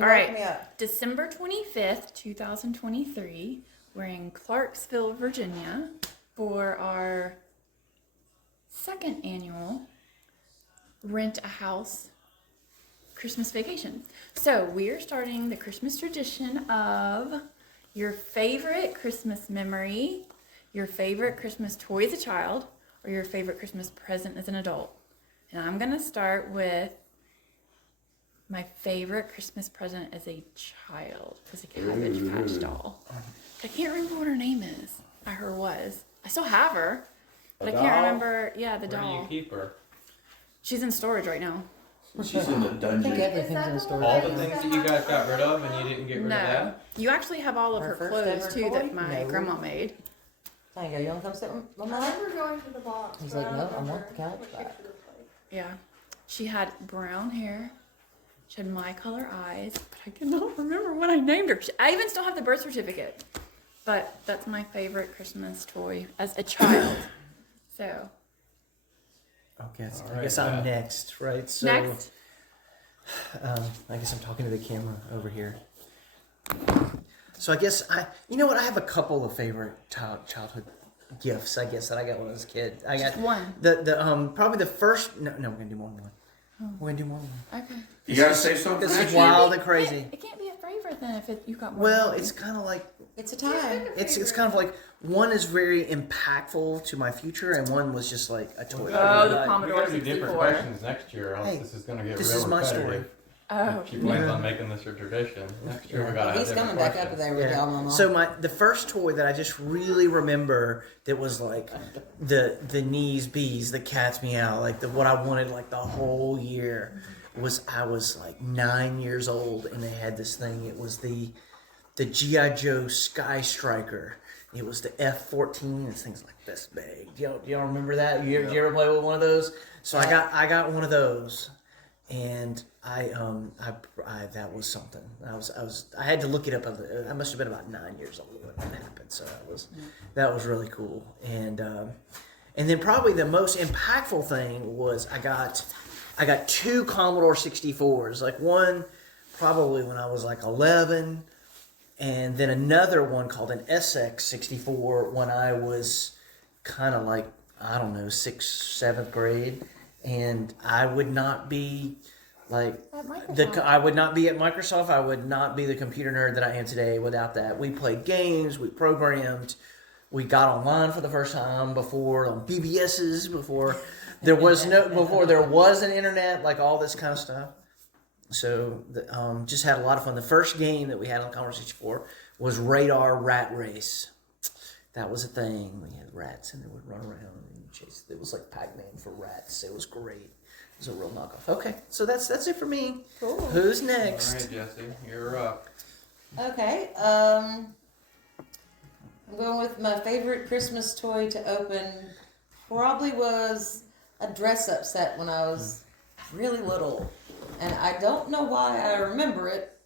You All woke right. me up. December 25th, 2023, we're in Clarksville, Virginia for our second annual Rent a House Christmas vacation. So we are starting the Christmas tradition of your favorite Christmas memory, your favorite Christmas toy as a child, or your favorite Christmas present as an adult. And I'm going to start with my favorite Christmas present as a child was a Cabbage Patch doll. I can't remember what her name is. Her was. I still have her, but I can't remember. Yeah, the doll. Where do you keep her? She's in storage right now. She's in the I think dungeon. everything's in storage. All the things that you guys got rid of and you didn't get rid of No, that? you actually have all of her Her first clothes ever too toy? that my No. grandma made. Thank you. You want to come sit with my I mom? remember going to the box. He's but like, I no, don't I want remember the couch what back. picture looked like. Yeah, she had brown hair. She had my color eyes, but I cannot remember what I named her. I even still have the birth certificate. But that's my favorite Christmas toy as a child. So Okay, All I right, guess I'm next, right? So, next, I guess I'm talking to the camera over here. So I guess you know what? I have a couple of favorite childhood gifts. I guess that I got when I was a kid. I got just one. the probably the first. No, we're gonna do more than one. We're gonna do more than one. Okay. You gotta say something. This is next wild and It crazy. can't, it can't be a favorite then if you got more. Well, than it's kind of like It's a time. it's kind of like one is very impactful to my future, and one was just like a toy. Oh, the Like, Commodore We gotta do different 64. questions next year, else Hey, this is gonna get this real is my story. repetitive. Oh, If she plans on making this a tradition, next year we gotta have He's different coming back questions. up there with y'all, Mama. So the first toy that I just really remember that was like the knees bees, the cat's meow, like what I wanted like the whole year was I was like 9 years old and they had this thing. It was the G.I. Joe Sky Striker. It was the F-14. This thing's like this big. Do y'all remember that? You ever play with one of those? So I got one of those. And I that was something. I had to look it up. I must have been about 9 years old when that happened. So that was really cool. And then probably the most impactful thing was I got two Commodore 64s. Like one probably when I was like 11, and then another one called an SX64 when I was kind of like, I don't know, 6th, 7th grade. And I would not be like I would not be at Microsoft. I would not be the computer nerd that I am today without that. We played games, we programmed, we got online for the first time before on BBSs, before there was an internet, like all this kind of stuff. So just had a lot of fun. The first game that we had on Commodore 64 was Radar Rat Race. That was a thing. We had rats and they would run around and chase. It was like Pac-Man for rats. It was great. It was a real knockoff. Okay, so that's it for me. Cool. Who's All next? right, Jesse, you're up. Okay. I'm going with my favorite Christmas toy to open. Probably was a dress-up set when I was really little, and I don't know why I remember it,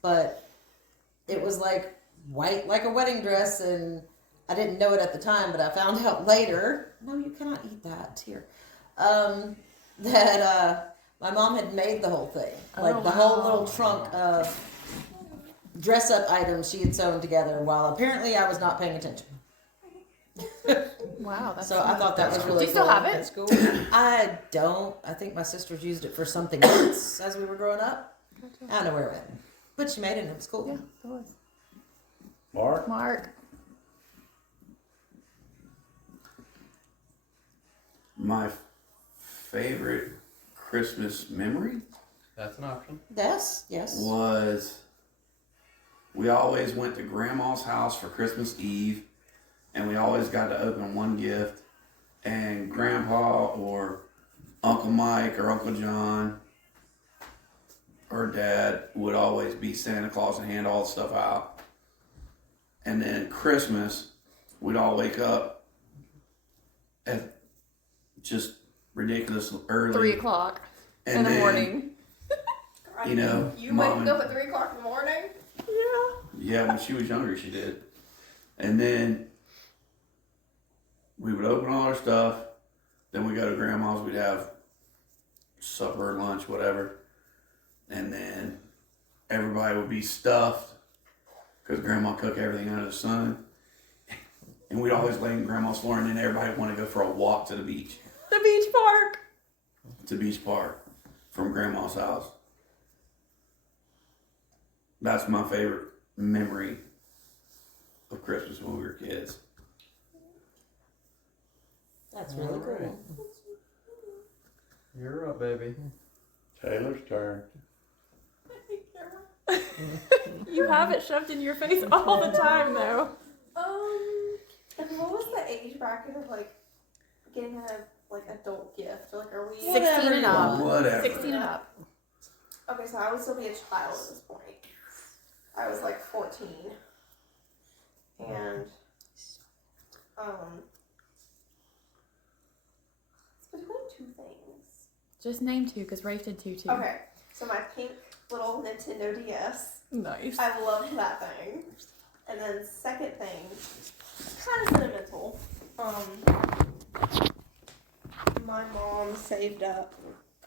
but it was like white, like a wedding dress, and I didn't know it at the time, but I found out later. No, you cannot eat that here. That my mom had made the whole thing, like the whole little trunk of dress-up items she had sewn together. While apparently I was not paying attention. wow. That's So I thought that was really Do you still cool. have it? That's cool. I don't. I think my sisters used it for something else as we were growing up. I don't know where it went, but she made it and it was cool. Yeah, it was. Mark? Mark. My favorite Christmas memory That's an option. Yes. was we always went to Grandma's house for Christmas Eve, and we always got to open one gift, and Grandpa or Uncle Mike or Uncle John or Dad would always be Santa Claus and hand all the stuff out. And then Christmas, we'd all wake up at just ridiculous early. 3 o'clock and in the then, morning. You know, You Mom waking up at 3 o'clock in the morning? Yeah, when she was younger, she did. And then we would open all our stuff. Then we go to Grandma's. We'd have supper, lunch, whatever. And then everybody would be stuffed because Grandma cooked everything under the sun. And we'd always lay in Grandma's floor, and then everybody would want to go for a walk to the beach. The beach park. To Beach Park from Grandma's house. That's my favorite memory of Christmas when we were kids. That's really Alright. cool. You're up, baby. Taylor's turn. You have it shoved in your face all the time, though. And what was the age bracket of like getting a like adult gift? Or, like, are we? 16 and up. Whatever. 16 and up. Okay, so I would still be a child at this point. I was like 14, and it's between two things. Just name two, because Rafe did two, too. Okay, so my pink little Nintendo DS. Nice. I loved that thing. And then second thing, kind of sentimental. My mom saved up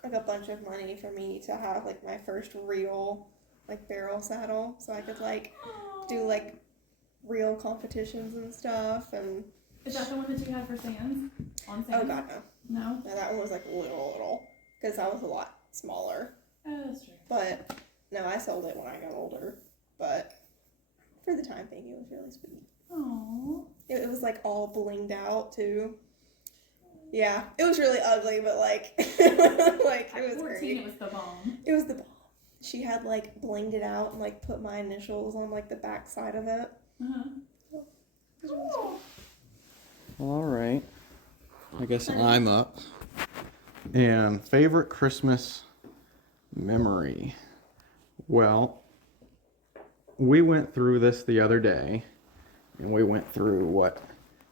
like a bunch of money for me to have like my first real like barrel saddle, so I could like do like real competitions and stuff. And Is that the one that you had for Sands? On Sands? oh god, no, No? no, that one was like little, because I was a lot smaller. Oh, that's true. But no, I sold it when I got older. But for the time being, it was really sweet. Aww. It was like all blinged out too. Yeah, it was really ugly, but like, like At it was 14, great. it was the bomb. It was the bomb. She had like blinged it out and like put my initials on like the back side of it. Uh-huh. Cool. All right. I guess I'm up. And favorite Christmas memory. Well, we went through this the other day, and we went through what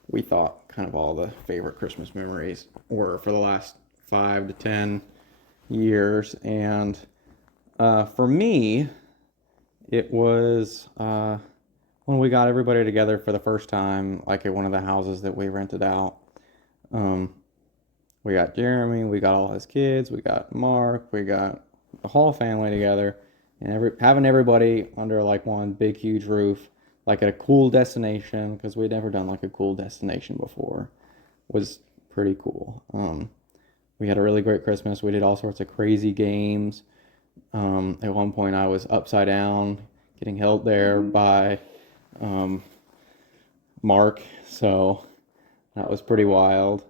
we thought kind of all the favorite Christmas memories were for the last 5 to 10 years. And for me, it was when we got everybody together for the first time, like at one of the houses that we rented out. We got Jeremy, we got all his kids, we got Mark, we got the whole family together, and having everybody under like one big huge roof, like at a cool destination, because we'd never done like a cool destination before, was pretty cool. We had a really great Christmas. We did all sorts of crazy games. At one point I was upside down getting held there by Mark, so that was pretty wild.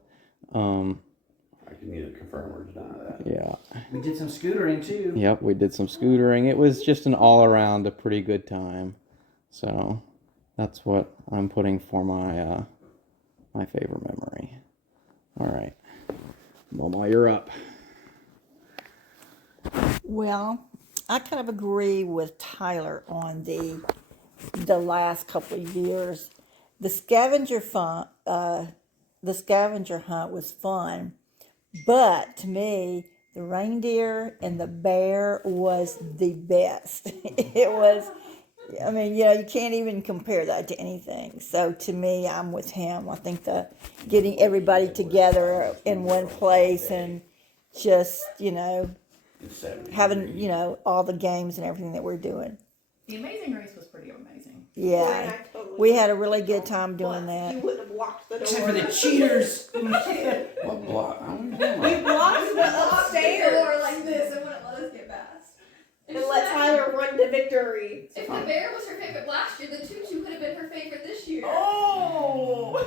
I can neither confirm or deny that. Yeah. We did some scootering too. Yep, we did some scootering. It was just an all around a pretty good time. So that's what I'm putting for my my favorite memory. All right. Mama, you're up. Well, I kind of agree with Tyler on the last couple of years. The scavenger hunt was fun, but to me, the reindeer and the bear was the best. It was, I mean, you can't even compare that to anything. So to me, I'm with him. I think getting everybody together in one place and just, having, all the games and everything that we're doing. The Amazing Race was pretty amazing. Yeah. I totally We had a really good time doing Once You that. wouldn't have locked the door. Except for the cheaters. What block? I don't know. Locked the upstairs door like this and wouldn't let us get past. and let Tyler run to victory. If the bear was her favorite last year, the tutu could have been her favorite this year. Oh!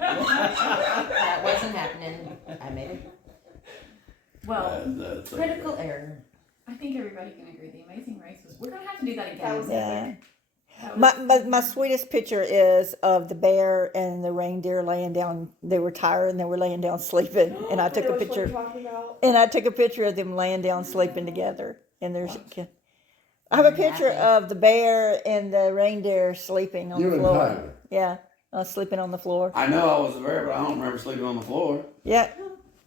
That wasn't happening. I made a Well, That's critical error. I think everybody can agree the Amazing Race was. We're gonna have to do that again. That was Yeah. That was- My sweetest picture is of the bear and the reindeer laying down. They were tired and they were laying down sleeping. And I took a picture. And I took a picture of them laying down sleeping together. And there's, I have a picture of the bear and the reindeer sleeping on You the and floor. Tyler. Yeah, sleeping on the floor. I know I was there, but I don't remember sleeping on the floor. Yeah,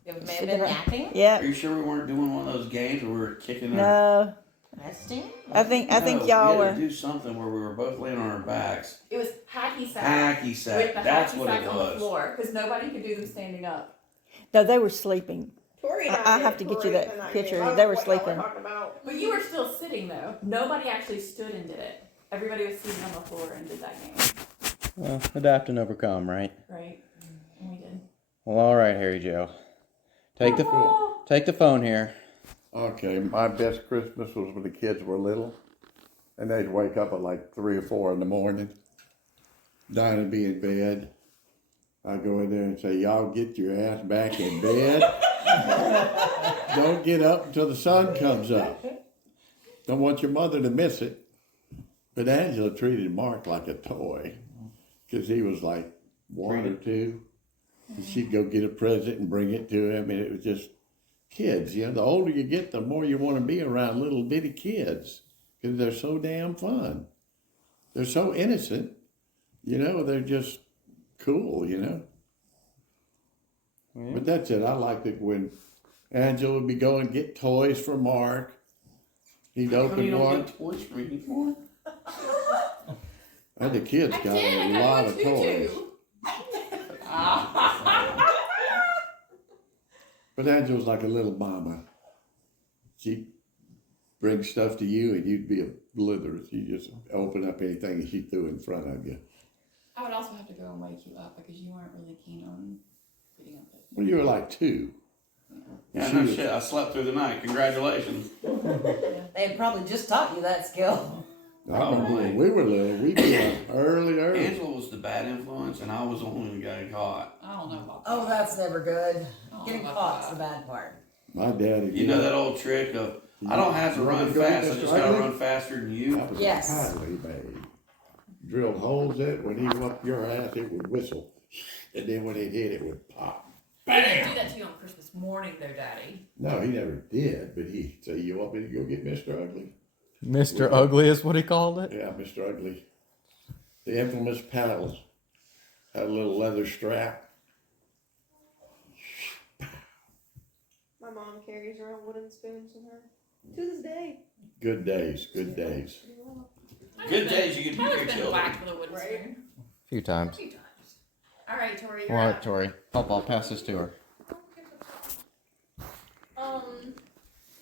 It may have been napping, Are yeah. you sure we weren't doing one of those games where we were kicking our... No, resting. I think No, y'all we had were. to do something where we were both laying on our backs. It was hacky sack. Hacky With sack. the That's hacky what sack it on the was. floor because nobody could do them standing up. No, they were sleeping. Tori and I have to get you that picture. They were sleeping. But you were still sitting though. Nobody actually stood and did it. Everybody was sitting on the floor and did that game. Well, adapt and overcome, right? Right. And we did. Well, all right, Harry Joe. Take the phone here. Okay, my best Christmas was when the kids were little, and they'd wake up at like 3 or 4 in the morning. Dinah would be in bed. I'd go in there and say, "Y'all get your ass back in bed. Don't get up until the sun comes up. Don't want your mother to miss it." But Angela treated Mark like a toy, because he was like 1 or 2. And she'd go get a present and bring it to him, and it was just kids. You know, the older you get, the more you want to be around little bitty kids, because they're so damn fun. They're so innocent. You know, they're just cool, you know. Yeah. But that's it. I liked it when Angela would be going to get toys for Mark. He'd open one. Get toys for me anymore? And the kids got a lot of toys. But Angela's like a little mama. She'd bring stuff to you and you'd be oblivious. You just open up anything that she threw in front of you. I would also have to go and wake you up because you weren't really keen on getting up. Well, you were like 2. Yeah, no shit. I slept through the night. Congratulations. They had probably just taught you that skill. I remember when we were little, we'd be up early. Angela was the bad influence, and I was the one who got caught. I don't know about that. Oh, that's never good. Oh, Getting caught's the bad part. My daddy. You know that old trick of, I don't have to run fast, I just gotta run faster than you. That was Yes. highly made. Drilled holes in it. When he whooped your ass, it would whistle. And then when it hit, it would pop. He didn't do that to you on Christmas morning, though, Daddy. No, he never did, but he'd say, "You want me to go get Mr. Ugly?" Mr. Ugly is what he called it? Yeah, Mr. Ugly. The infamous paddle. Had a little leather strap. My mom carries around wooden spoons in her to this day. Good days, good days. Good days, you get to Tyler's be your been children. whacked with a wooden spoon. A few times. A few times. All right, Tori, you're All up. right, Tori. I'll pass this to her.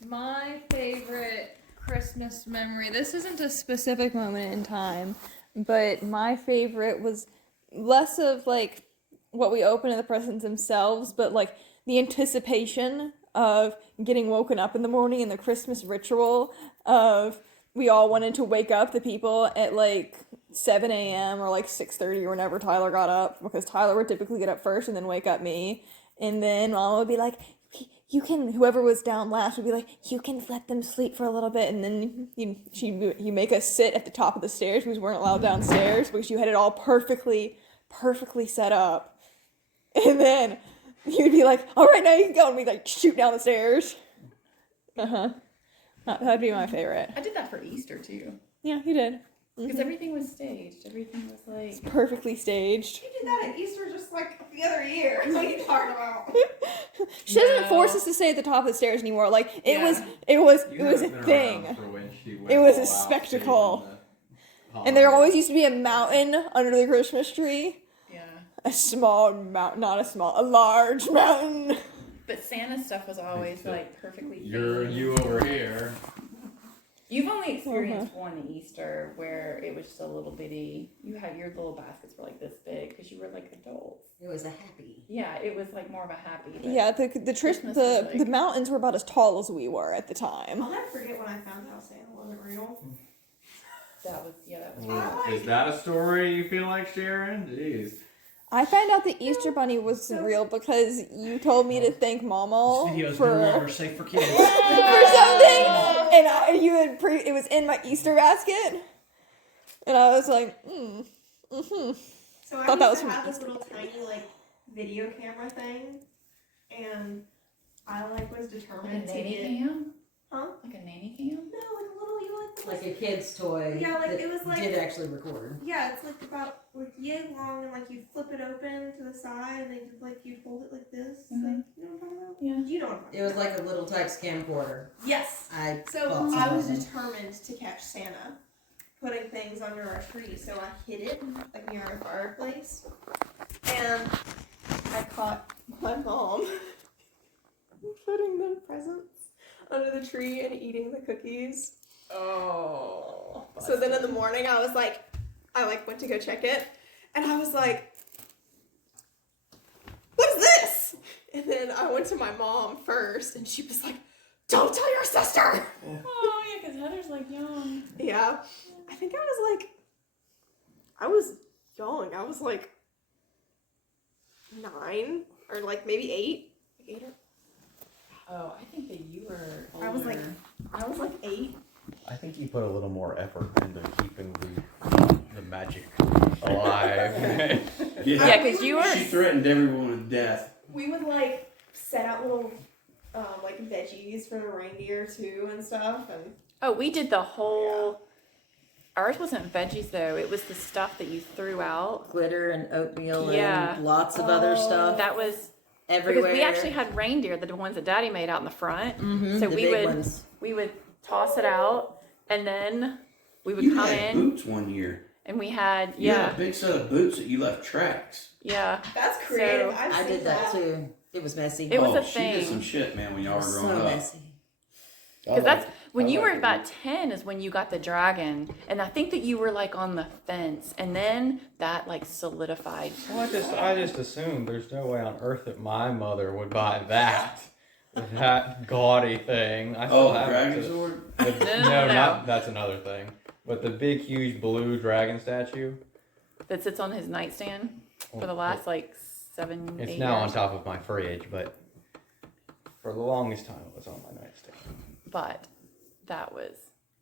My favorite Christmas memory. This isn't a specific moment in time, but my favorite was less of like what we open in the presents themselves, but like the anticipation of getting woken up in the morning and the Christmas ritual of we all wanted to wake up the people at like 7 a.m. or like 6:30 or whenever Tyler got up, because Tyler would typically get up first and then wake up me. And then Mama would be like, you can, whoever was down last would be like, you can let them sleep for a little bit. And then you make us sit at the top of the stairs because we weren't allowed downstairs because you had it all perfectly set up. And then you'd be like, all right, now you can go. And we'd like shoot down the stairs. That'd be my favorite. I did that for Easter, too. Yeah, you did. Because everything was staged. Everything was like... Perfectly staged. You did that at Easter just like the other year. What are you talking about? She doesn't force us to stay at the top of the stairs anymore. Like it was a thing. It was a spectacle. And there always used to be a mountain under the Christmas tree. Yeah. A small mountain, not a small, a large mountain. But Santa stuff was always like perfectly You're themed. you over here. You've only experienced one Easter where it was just a little bitty. You had your little baskets were like this big because you were like adults. It was a happy. Yeah, it was like more of a happy. But Yeah, the Christmas was the like- mountains were about as tall as we were at the time. I'll never forget when I found out Santa wasn't real. that was Is that a story you feel like sharing? Jeez. I found out the Easter Bunny wasn't real because you told me to thank Mama This video is for no longer safe for kids. for something, and it was in my Easter basket, and I was like, So I Thought that used to was have from this little tiny like video camera thing, and I like was like determined a to nanny get. cam. Huh? Like a nanny cam. No, like a little Like a kid's toy. Yeah, like, that it was like- did actually record. Yeah, it's like about like yay long, and like you flip it open to the side, and then you hold it like this. Mhm. Like, you know what I'm talking about? Yeah. You know what I'm talking It was about. like a little text camcorder. Yes. I So bought I some was of them. determined to catch Santa putting things under our tree, so I hid it like near our fireplace, and I caught my mom putting the presents under the tree and eating the cookies. Oh. So then in the morning, I went to go check it, and I was like, what is this? And then I went to my mom first, and she was like, don't tell your sister. Oh, yeah, because Heather's like young. Yeah. I think I was young. I was like 9 or like maybe 8. Like 8 or Oh, I think that you were older. I was like 8. I think you put a little more effort into keeping the magic alive. Yeah, because you were. She threatened everyone with death. We would like set out little like veggies for the reindeer too and stuff, and Oh, we did the whole. Ours wasn't veggies though. It was the stuff that you threw out. Glitter and oatmeal Yeah. and lots of other stuff That was everywhere. because we actually had reindeer, the ones that Daddy made out in the front. So the we big would ones. toss it out, and then we would You come had in, boots one year. and we had You had a big set of boots that you left tracks. that's creative. So, I've I seen did that too. It was messy. It was a She did thing. some shit, man, when y'all were so growing up. messy. Because that's when I you were like about 10 is when you got the dragon, and I think that you were like on the fence, and then that like solidified. Well, I just assumed there's no way on earth that my mother would buy that gaudy thing. I still Oh, the have dragon it. sword? No. Not that's another thing. But the big, huge blue dragon statue. That sits on his nightstand for the last like 7, 8 It's years. now on top of my fridge, but for the longest time it was on my nightstand. But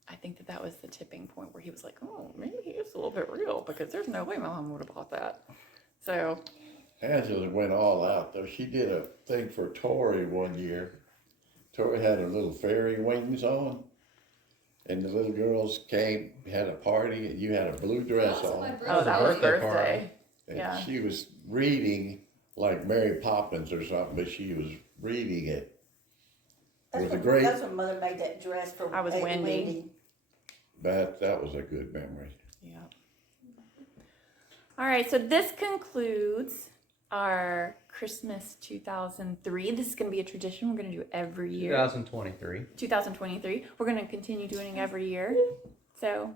I think that was the tipping point where he was like, oh, maybe he is a little bit real because there's no way my mom would have bought that. So, Angela went all out though. She did a thing for Tori one year. Tori had her little fairy wings on, and the little girls came, had a party, and you had a blue dress on. oh, that was birthday. And Yeah. she was reading like Mary Poppins or something, but she was reading it. It was a great. That's when Mother made that dress for I was Wendy. That was a good memory. Yeah. All right, so this concludes our Christmas 2003. This is going to be a tradition we're going to do every year. 2023. 2023. We're going to continue doing it every year. So,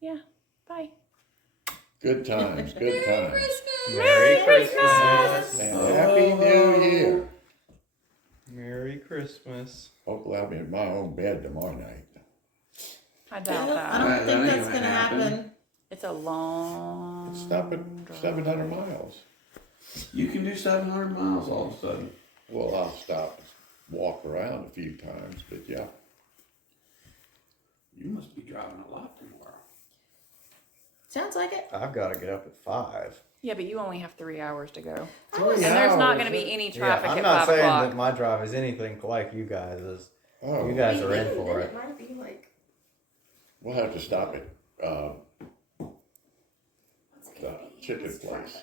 yeah. Bye. Good times, good times. Merry Christmas! And Happy New Year. Merry Christmas. Hopefully I'll be in my own bed tomorrow night. I doubt I that. don't That think ain't that's gonna gonna happen. It's a long. It's not 700 miles. You can do 700 miles all of a sudden. Well, I'll stop and walk around a few times, but yeah. You must be driving a lot tomorrow. Sounds like it. I've got to get up at 5. Yeah, but you only have 3 hours to go. 3 And there's not hours? going to be any traffic I'm at not 5 saying o'clock. that my drive is anything like you guys'. Oh, You guys are in Even for then, it. might be like we'll have to stop at the chicken place.